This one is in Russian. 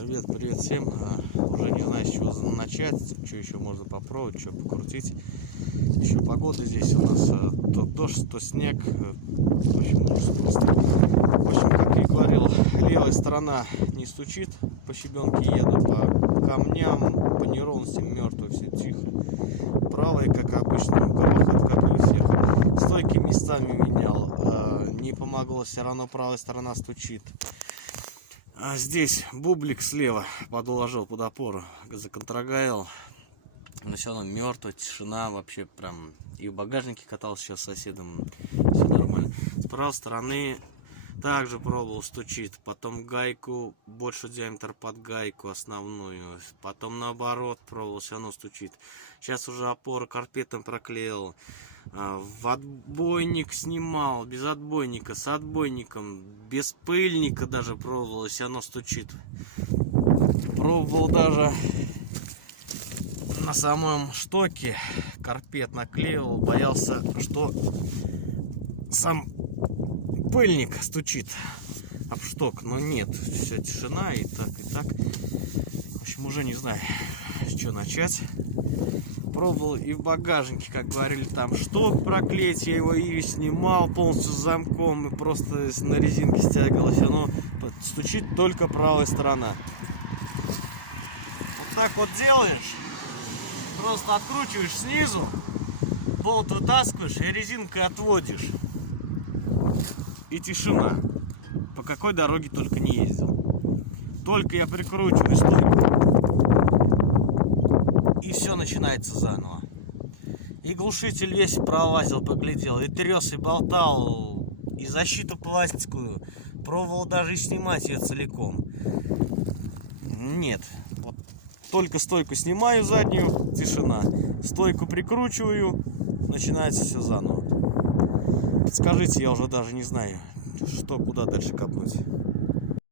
Привет всем. Уже не знаю, с чего начать, что еще можно попробовать, что покрутить. Еще погода здесь у нас то дождь, то снег. В общем, ужас просто. В общем, как я и говорил, левая сторона не стучит, по щебенке еду, по камням, по неровностям мертво, все тихо. Правая, как обычно, у кого как и у всех. Стойки местами менял, не помогло, все равно правая сторона стучит. А здесь бублик слева подложил под опору, законтрагаил, но все равно мертвая, тишина вообще прям. И в багажнике катался сейчас с соседом, все нормально. С правой стороны также пробовал, стучит, потом гайку, больше диаметр под гайку основную, потом наоборот пробовал, все равно стучит. Сейчас уже опору карпетом проклеил, в отбойник снимал, без отбойника, с отбойником, без пыльника даже пробовал, все равно стучит. Пробовал даже на самом штоке карпет наклеивал, боялся, что сам пыльник стучит об шток, но нет, вся тишина и так, и так. В общем, уже не знаю, с чего начать. Пробовал и в багажнике, как говорили, там шток проклеить, я его и снимал полностью с замком и просто на резинке стягивал, все равно стучит только правая сторона. Вот так вот делаешь, просто откручиваешь снизу, болт вытаскиваешь и резинкой отводишь. И тишина. По какой дороге только не ездил. Только я прикручиваю стойку, и все начинается заново. И глушитель весь пролазил, поглядел, и трес, и болтал, и защиту пластиковую. Пробовал даже снимать ее целиком. Нет. Вот только стойку снимаю заднюю, тишина. Стойку прикручиваю, начинается все заново. Подскажите, я уже даже не знаю, что, куда дальше копнуть.